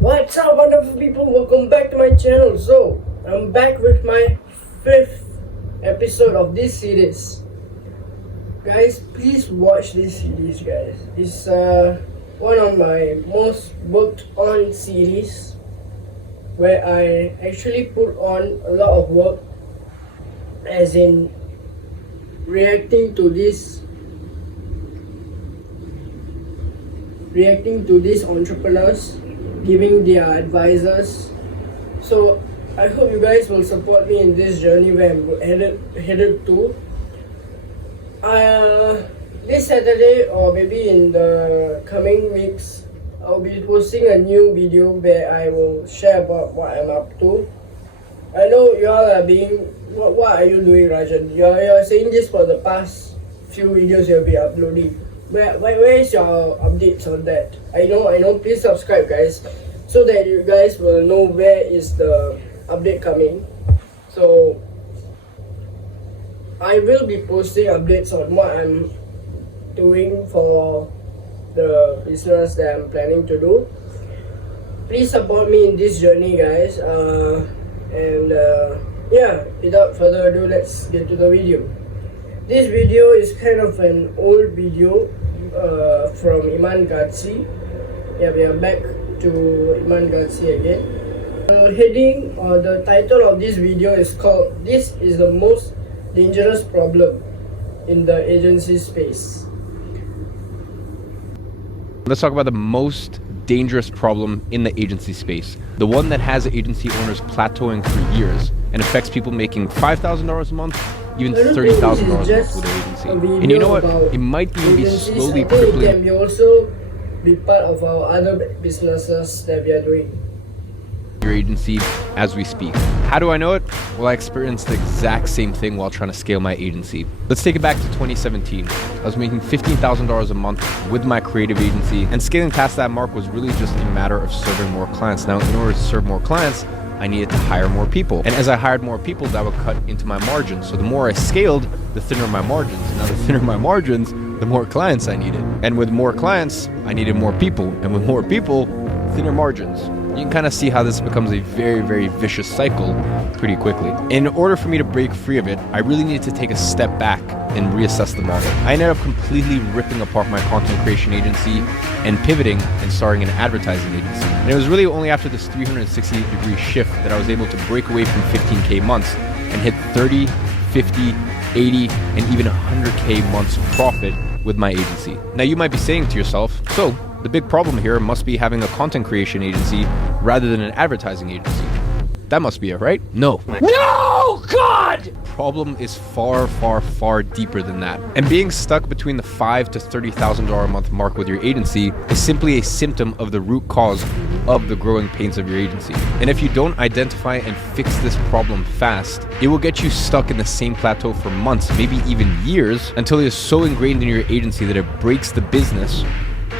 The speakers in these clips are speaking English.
What's up, wonderful people? Welcome back to my channel. So, I'm back with my 5th episode of this series. Guys, please watch this series, guys. It's one of my most worked on series where I actually put on a lot of work, as in reacting to these entrepreneurs, giving their advices. So I hope you guys will support me in this journey where I'm headed to. This Saturday, or maybe in the coming weeks, I'll be posting a new video where I will share about what I'm up to. I know you all are being, what are you doing, Rajan? You're saying this for the past few videos you'll be uploading. Where is your updates on that? I know, please subscribe, guys, so that you guys will know where is the update coming. So I will be posting updates on what I'm doing for the business that I'm planning to do. Please support me in this journey, guys. Yeah, without further ado, let's get to the video. This video is kind of an old video from Iman Gadzhi. Yeah, we are back to Iman Gadzhi again. The heading or the title of this video is called "This is the most dangerous problem in the agency space." Let's talk about the most dangerous problem in the agency space. The one that has agency owners plateauing for years and affects people making $5,000 a month, even $30,000 a month with an agency. And you know what? It might even be slowly crippling. It can be also be part of our other businesses that we are doing. Your agency as we speak. How do I know it? Well, I experienced the exact same thing while trying to scale my agency. Let's take it back to 2017. I was making $15,000 a month with my creative agency, and scaling past that mark was really just a matter of serving more clients. Now, in order to serve more clients, I needed to hire more people. And as I hired more people, that would cut into my margins. So the more I scaled, the thinner my margins. Now, the thinner my margins, the more clients I needed. And with more clients, I needed more people. And with more people, thinner margins. You can kind of see how this becomes a very, very vicious cycle pretty quickly. In order for me to break free of it, I really needed to take a step back and reassess the model. I ended up completely ripping apart my content creation agency and pivoting and starting an advertising agency. And it was really only after this 360-degree shift that I was able to break away from 15K months and hit 30, 50, 80, and even 100K months profit with my agency. Now you might be saying to yourself, so the big problem here must be having a content creation agency rather than an advertising agency. That must be it, right? No. No, God! Problem is far, far, far deeper than that. And being stuck between the $5,000 to $30,000 a month mark with your agency is simply a symptom of the root cause of the growing pains of your agency. And if you don't identify and fix this problem fast, it will get you stuck in the same plateau for months, maybe even years, until it is so ingrained in your agency that it breaks the business,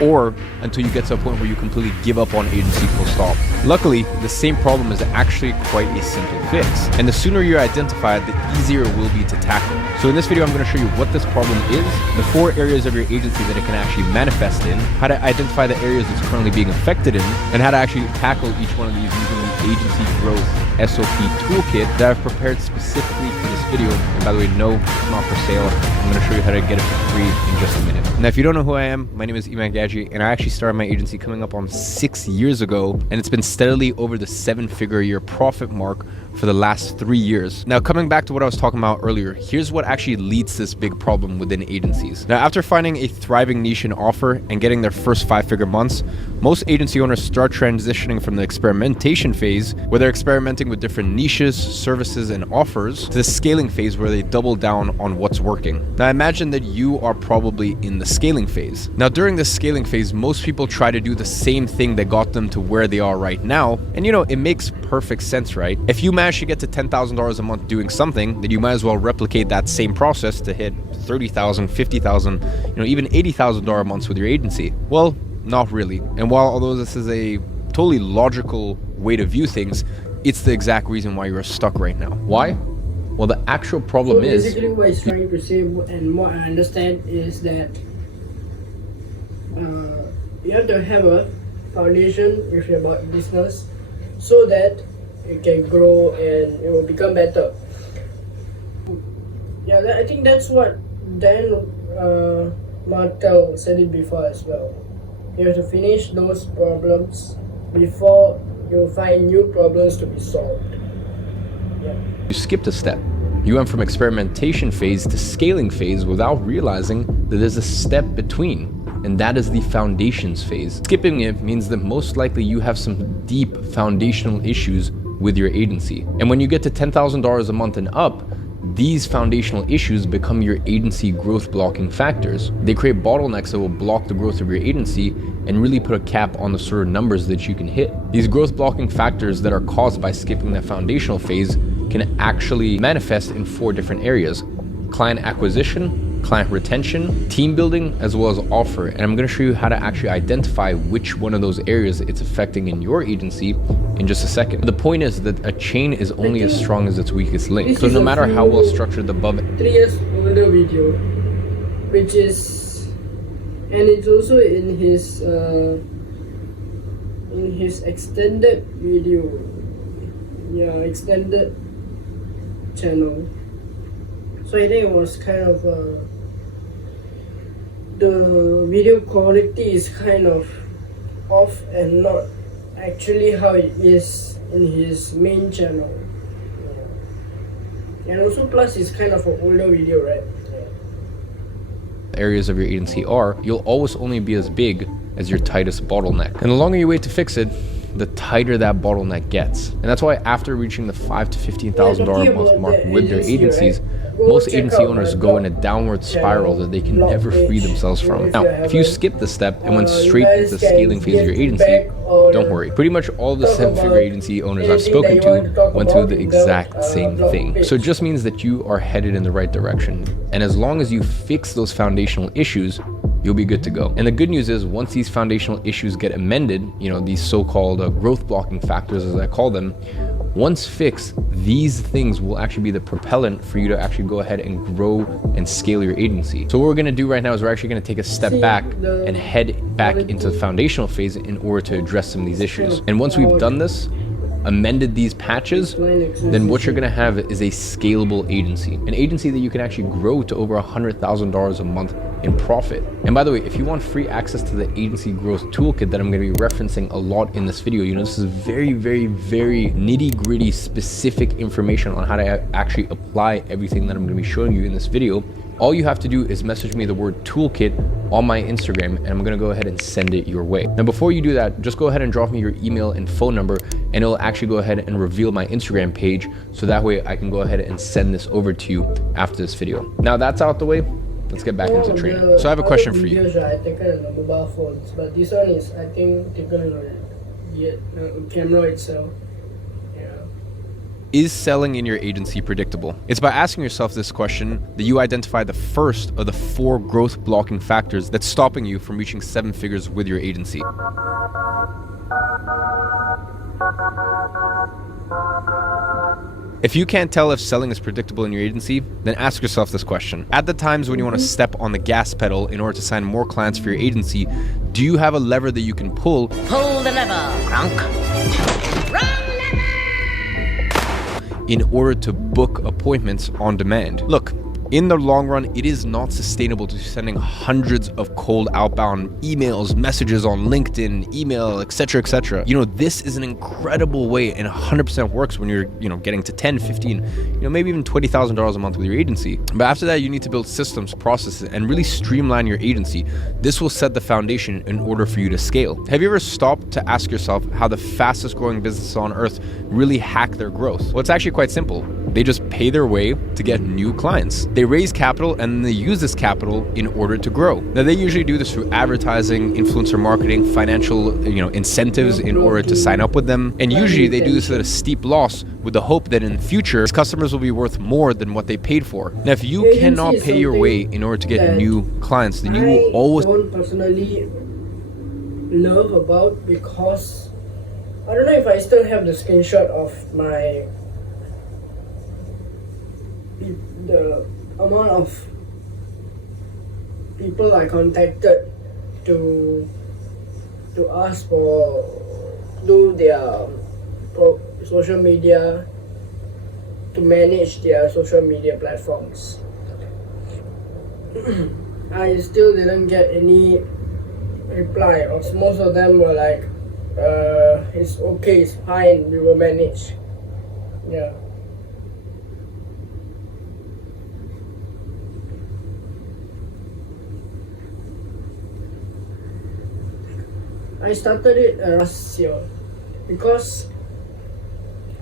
or until you get to a point where you completely give up on agency full stop. Luckily, the same problem is actually quite a simple fix. And the sooner you identify it, the easier it will be to tackle. So in this video, I'm going to show you what this problem is, the 4 areas of your agency that it can actually manifest in, how to identify the areas it's currently being affected in, and how to actually tackle each one of these using the agency growth SOP toolkit that I've prepared specifically for this video. And by the way, no, it's not for sale. I'm going to show you how to get it for free in just a minute. Now, if you don't know who I am, my name is Iman Gadzhi, and I actually started my agency coming up on 6 years ago, and it's been steadily over the 7-figure a year profit mark for the last 3 years. Now, coming back to what I was talking about earlier, here's what actually leads to this big problem within agencies. Now, after finding a thriving niche and offer and getting their first 5-figure months, most agency owners start transitioning from the experimentation phase, where they're experimenting with different niches, services, and offers, to the scaling phase where they double down on what's working. Now, I imagine that you are probably in the scaling phase. Now, during this scaling phase, most people try to do the same thing that got them to where they are right now. And you know, it makes perfect sense, right? If you manage to get to $10,000 a month doing something, then you might as well replicate that same process to hit $30,000, $50,000, even $80,000 months with your agency. Well, not really. And while although this is a totally logical way to view things, it's the exact reason why you're stuck right now. Why? Well, the actual problem is... Basically what he's trying to say, and what I understand, is that you have to have a foundation with your business so that it can grow and it will become better. Yeah, I think that's what Dan Martel said it before as well. You have to finish those problems before you find new problems to be solved. Yeah. You skipped a step. You went from experimentation phase to scaling phase without realizing that there's a step between, and that is the foundations phase. Skipping it means that most likely you have some deep foundational issues with your agency. And when you get to $10,000 a month and up, these foundational issues become your agency growth blocking factors. They create bottlenecks that will block the growth of your agency and really put a cap on the sort of numbers that you can hit. These growth blocking factors that are caused by skipping that foundational phase can actually manifest in 4 different areas: client acquisition, client retention, team building, as well as offer. And I'm going to show you how to actually identify which one of those areas it's affecting in your agency in just a second. The point is that a chain is only as strong as its weakest link. So no matter how well structured the above 3 years older video, which is, and it's also in his extended video, extended channel. So I think it was kind of the video quality is kind of off and not actually how it is in his main channel. Yeah. And also plus it's kind of an older video, right? areas of your agency are, you'll always only be as big as your tightest bottleneck. And the longer you wait to fix it, the tighter that bottleneck gets. And that's why after reaching the $5,000 to $15,000 a month mark with their agencies, most agency owners go in a downward spiral that they can never free themselves from. Now, if you skip this step and went straight into the scaling phase of your agency, don't worry. Pretty much all the 7-figure agency owners I've spoken to went through the exact same thing. So it just means that you are headed in the right direction. And as long as you fix those foundational issues, you'll be good to go. And the good news is, once these foundational issues get amended, these so-called growth blocking factors, as I call them, once fixed, these things will actually be the propellant for you to actually go ahead and grow and scale your agency. So what we're gonna do right now is we're actually gonna take a step back and head back into the foundational phase in order to address some of these issues. And once we've done this, amended these patches, then what you're gonna have is a scalable agency. An agency that you can actually grow to over $100,000 a month in profit. And by the way, if you want free access to the agency growth toolkit that I'm gonna be referencing a lot in this video, this is very, very, very nitty-gritty specific information on how to actually apply everything that I'm gonna be showing you in this video. All you have to do is message me the word toolkit on my Instagram, and I'm gonna go ahead and send it your way. Now, before you do that, just go ahead and drop me your email and phone number, and it'll actually go ahead and reveal my Instagram page, so that way I can go ahead and send this over to you after this video. Now that's out the way, let's get back into training. So I have a question for you. Videos are taken on the mobile phones, but this one is, I think, taken on the camera itself. Is selling in your agency predictable? It's by asking yourself this question that you identify the first of the 4 growth blocking factors that's stopping you from reaching 7 figures with your agency. If you can't tell if selling is predictable in your agency, then ask yourself this question. At the times when you want to step on the gas pedal in order to sign more clients for your agency, do you have a lever that you can pull? Pull the lever, Gronk. Wrong lever! In order to book appointments on demand. Look, in the long run, it is not sustainable to be sending hundreds of cold outbound emails, messages on LinkedIn, email, etc., etc. This is an incredible way, and 100% works when you're, getting to 10, 15, maybe even $20,000 a month with your agency. But after that, you need to build systems, processes, and really streamline your agency. This will set the foundation in order for you to scale. Have you ever stopped to ask yourself how the fastest growing businesses on earth really hack their growth? Well, it's actually quite simple. They just pay their way to get new clients. They raise capital and they use this capital in order to grow. Now, they usually do this through advertising, influencer marketing, financial, incentives in order to sign up with them. And usually they do this at a steep loss with the hope that in the future, these customers will be worth more than what they paid for. Now, if you cannot pay your way in order to get new clients, then you will always... I don't personally love about, because I don't know if I still have the screenshot of the amount of people I contacted to to ask for do their social media, to manage their social media platforms. I still didn't get any reply. Most of them were like, it's okay, it's fine, we will manage. Yeah. I started it last year because,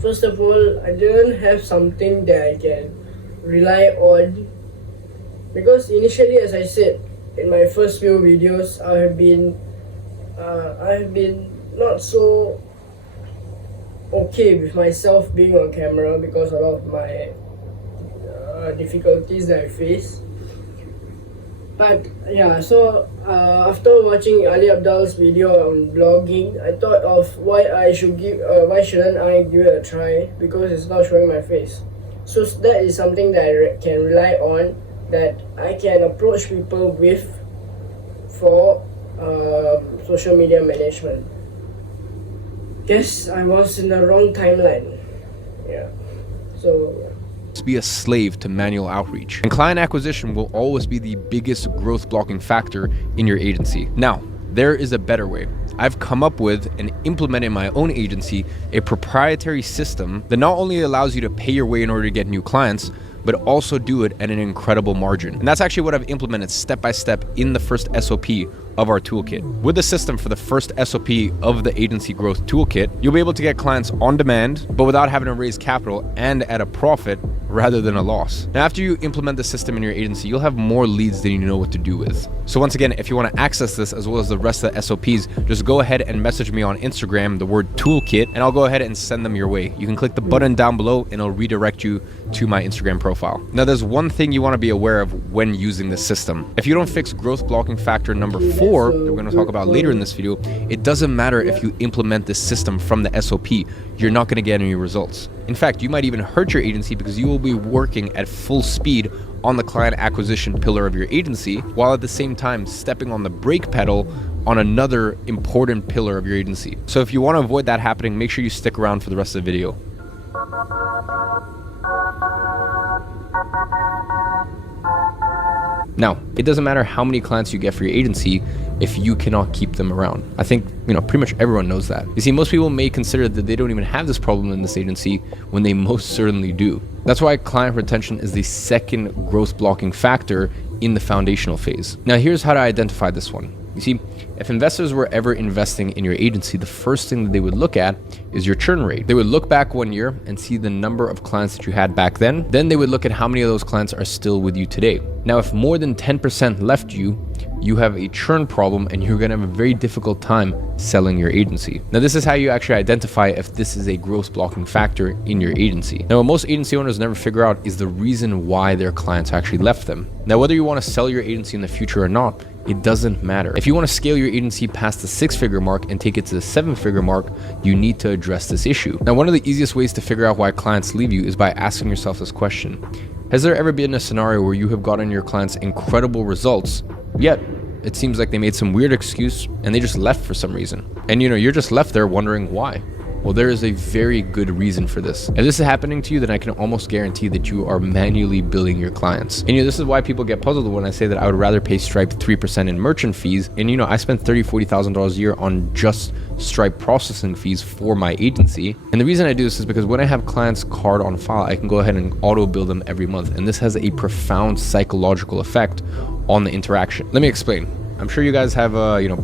first of all, I didn't have something that I can rely on. Because initially, as I said in my first few videos, I have been not so okay with myself being on camera because a lot of my difficulties that I face. But yeah, so after watching Ali Abdal's video on blogging, I thought of why shouldn't I give it a try, because it's not showing my face. So that is something that I can rely on, that I can approach people with for social media management. Guess I was in the wrong timeline. Yeah. So yeah. Be a slave to manual outreach. And client acquisition will always be the biggest growth blocking factor in your agency. Now, there is a better way. I've come up with and implemented in my own agency a proprietary system that not only allows you to pay your way in order to get new clients, but also do it at an incredible margin. And that's actually what I've implemented step by step in the first SOP of our toolkit. With the system for the first SOP of the agency growth toolkit, you'll be able to get clients on demand, but without having to raise capital and at a profit rather than a loss. Now, after you implement the system in your agency, you'll have more leads than you know what to do with. So once again, if you want to access this as well as the rest of the SOPs, just go ahead and message me on Instagram, the word toolkit, and I'll go ahead and send them your way. You can click the button down below and it'll redirect you to my Instagram profile. Now, there's one thing you want to be aware of when using this system. If you don't fix growth blocking factor number 4, that we're going to talk about later in this video, it doesn't matter if you implement this system from the SOP, you're not going to get any results. In fact, you might even hurt your agency because you will be working at full speed on the client acquisition pillar of your agency, while at the same time stepping on the brake pedal on another important pillar of your agency. So if you want to avoid that happening, make sure you stick around for the rest of the video. Now, it doesn't matter how many clients you get for your agency if you cannot keep them around. I think, pretty much everyone knows that. You see, most people may consider that they don't even have this problem in this agency when they most certainly do. That's why client retention is the second growth blocking factor in the foundational phase. Now, here's how to identify this one. You see, if investors were ever investing in your agency, the first thing that they would look at is your churn rate. They would look back 1 year and see the number of clients that you had back then. Then they would look at how many of those clients are still with you today. Now, if more than 10% left you, you have a churn problem and you're going to have a very difficult time selling your agency. Now, this is how you actually identify if this is a growth blocking factor in your agency. Now, what most agency owners never figure out is the reason why their clients actually left them. Now, whether you want to sell your agency in the future or not, it doesn't matter. If you want to scale your agency past the 6-figure mark and take it to the 7-figure mark, you need to address this issue. Now, one of the easiest ways to figure out why clients leave you is by asking yourself this question. Has there ever been a scenario where you have gotten your clients incredible results, yet it seems like they made some weird excuse and they just left for some reason? And you're just left there wondering why. Well, there is a very good reason for this. If this is happening to you, then I can almost guarantee that you are manually billing your clients. And this is why people get puzzled when I say that I would rather pay Stripe 3% in merchant fees. And I spend $30,000, $40,000 a year on just Stripe processing fees for my agency. And the reason I do this is because when I have clients card on file, I can go ahead and auto bill them every month. And this has a profound psychological effect on the interaction. Let me explain. I'm sure you guys have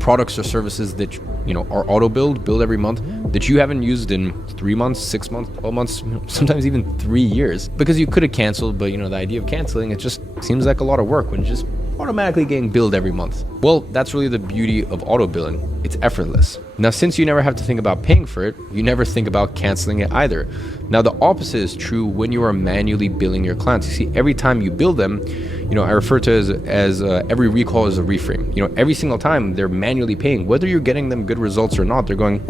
products or services that are auto billed every month that you haven't used in 3 months, 6 months, 12 months, sometimes even 3 years, because you could have canceled. But the idea of canceling, it just seems like a lot of work when it's just automatically getting billed every month. Well, that's really the beauty of auto billing. It's effortless. Now, since you never have to think about paying for it, you never think about canceling it either. Now, the opposite is true when you are manually billing your clients. You see, every time you bill them, I refer to as every recall is a reframe. Every single time they're manually paying, whether you're getting them good results or not, they're going,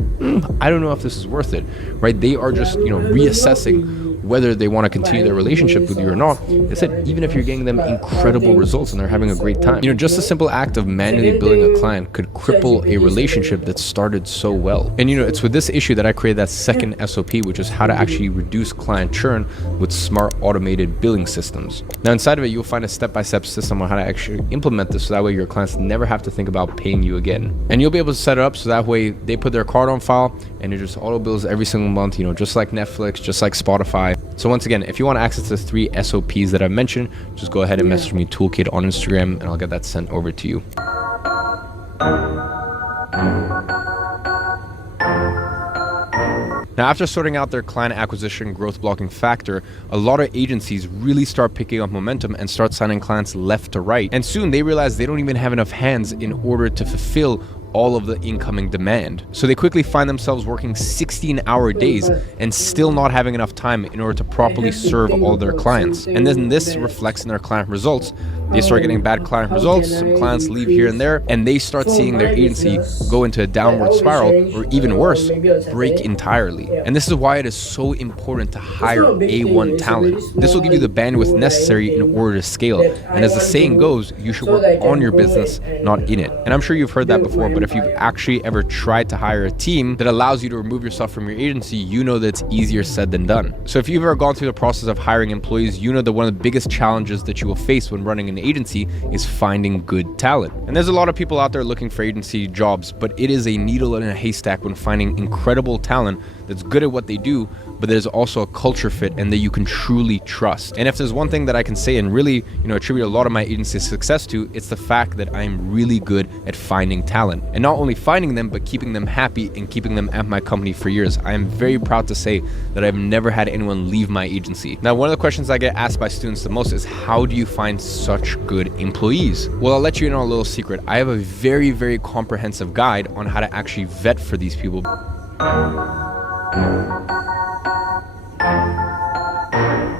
I don't know if this is worth it, right? They are just, reassessing whether they want to continue their relationship with you or not. I said, even if you're getting them incredible results and they're having a great time, just a simple act of manually billing a client could cripple a relationship that started so well. And it's with this issue that I created that second SOP, which is how to actually reduce client churn with smart automated billing systems. Now inside of it, you'll find a step-by-step system on how to actually implement this, so that way your clients never have to think about paying you again. And you'll be able to set it up so that way they put their card on file and it just auto bills every single month, just like Netflix, just like Spotify. So once again, if you want access to the 3 SOPs that I've mentioned, just go ahead and message me Toolkit on Instagram and I'll get that sent over to you. Now, after sorting out their client acquisition growth blocking factor, a lot of agencies really start picking up momentum and start signing clients left to right. And soon they realize they don't even have enough hands in order to fulfill all of the incoming demand. So they quickly find themselves working 16-hour days and still not having enough time in order to properly serve all their clients. And then this reflects in their client results. They start getting bad client results, some clients leave here and there, and they start seeing their agency go into a downward spiral, or even worse, break entirely. And this is why it is so important to hire A1 talent. This will give you the bandwidth necessary in order to scale. And as the saying goes, you should work on your business, not in it. And I'm sure you've heard that before, but if you've actually ever tried to hire a team that allows you to remove yourself from your agency, you know that it's easier said than done. So if you've ever gone through the process of hiring employees, you know that one of the biggest challenges that you will face when running an agency is finding good talent. And there's a lot of people out there looking for agency jobs, but it is a needle in a haystack when finding incredible talent that's good at what they do, but there's also a culture fit and that you can truly trust. And if there's one thing that I can say and really, attribute a lot of my agency's success to, it's the fact that I'm really good at finding talent. And not only finding them, but keeping them happy and keeping them at my company for years. I am very proud to say that I've never had anyone leave my agency. Now, one of the questions I get asked by students the most is, how do you find such good employees? Well, I'll let you in on a little secret. I have a very, very comprehensive guide on how to actually vet for these people.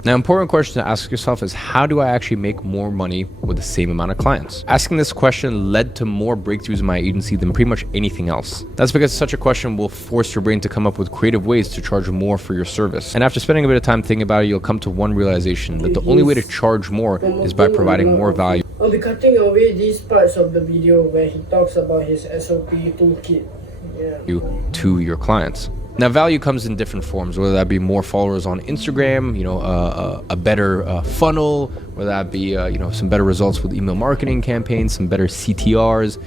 Now, important question to ask yourself is, how do I actually make more money with the same amount of clients? Asking this question led to more breakthroughs in my agency than pretty much anything else. That's because such a question will force your brain to come up with creative ways to charge more for your service. And after spending a bit of time thinking about it, you'll come to one realization, that the only way to charge more is by providing more value. I'll be cutting away these parts of the video where he talks about his SOP toolkit. To your clients. Now, value comes in different forms, whether that be more followers on Instagram, a better funnel, whether that be, some better results with email marketing campaigns, some better CTRs,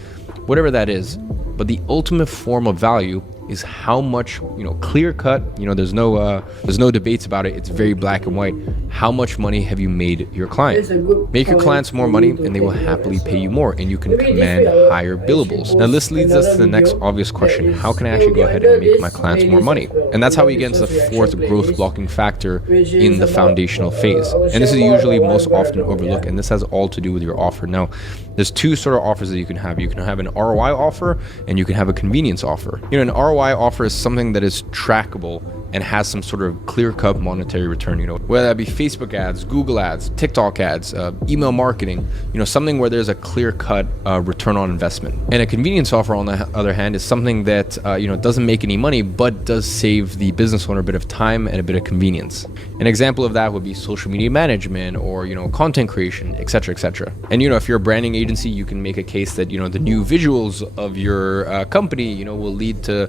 whatever that is. But the ultimate form of value is how much, clear cut, there's no debates about it. It's very black and white. How much money have you made your client? Make your clients more money and they will happily pay you more, and you can command higher billables. Now this leads us to the next obvious question. How can I actually go ahead and make my clients more money? And that's how we get into the fourth growth blocking factor in the foundational phase. And this is usually most often overlooked, and this has all to do with your offer. Now, there's two sort of offers that you can have. You can have an ROI offer and you can have a convenience offer. An ROI offer is something that is trackable and has some sort of clear-cut monetary return, whether that be Facebook ads, Google ads, TikTok ads, email marketing, something where there's a clear-cut return on investment. And a convenience offer, on the other hand, is something that, doesn't make any money, but does save the business owner a bit of time and a bit of convenience. An example of that would be social media management or, content creation, etc., etc. And, if you're a branding agency, you can make a case that, the new visuals of your company, will lead to,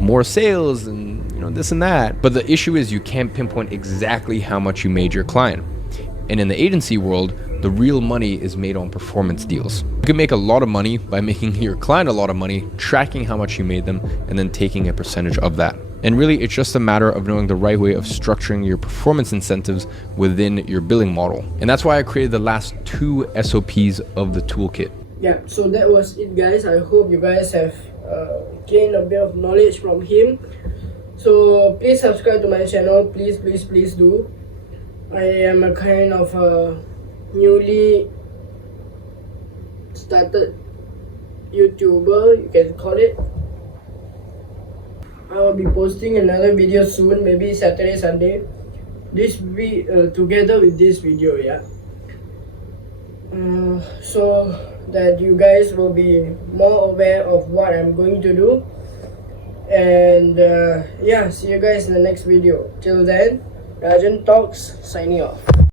more sales and, this and that. But the issue is you can't pinpoint exactly how much you made your client. And in the agency world, the real money is made on performance deals. You can make a lot of money by making your client a lot of money, tracking how much you made them, and then taking a percentage of that. And really, it's just a matter of knowing the right way of structuring your performance incentives within your billing model. And that's why I created the last 2 SOPs of the toolkit. Yeah, so that was it, guys. I hope you guys have gained a bit of knowledge from him. So please subscribe to my channel. Please do. I am a kind of newly started YouTuber, you can call it. I will be posting another video soon, maybe Saturday, Sunday. This be together with this video, yeah. So that you guys will be more aware of what I'm going to do. And yeah, see you guys in the next video. Till then, Rajan Talks signing off.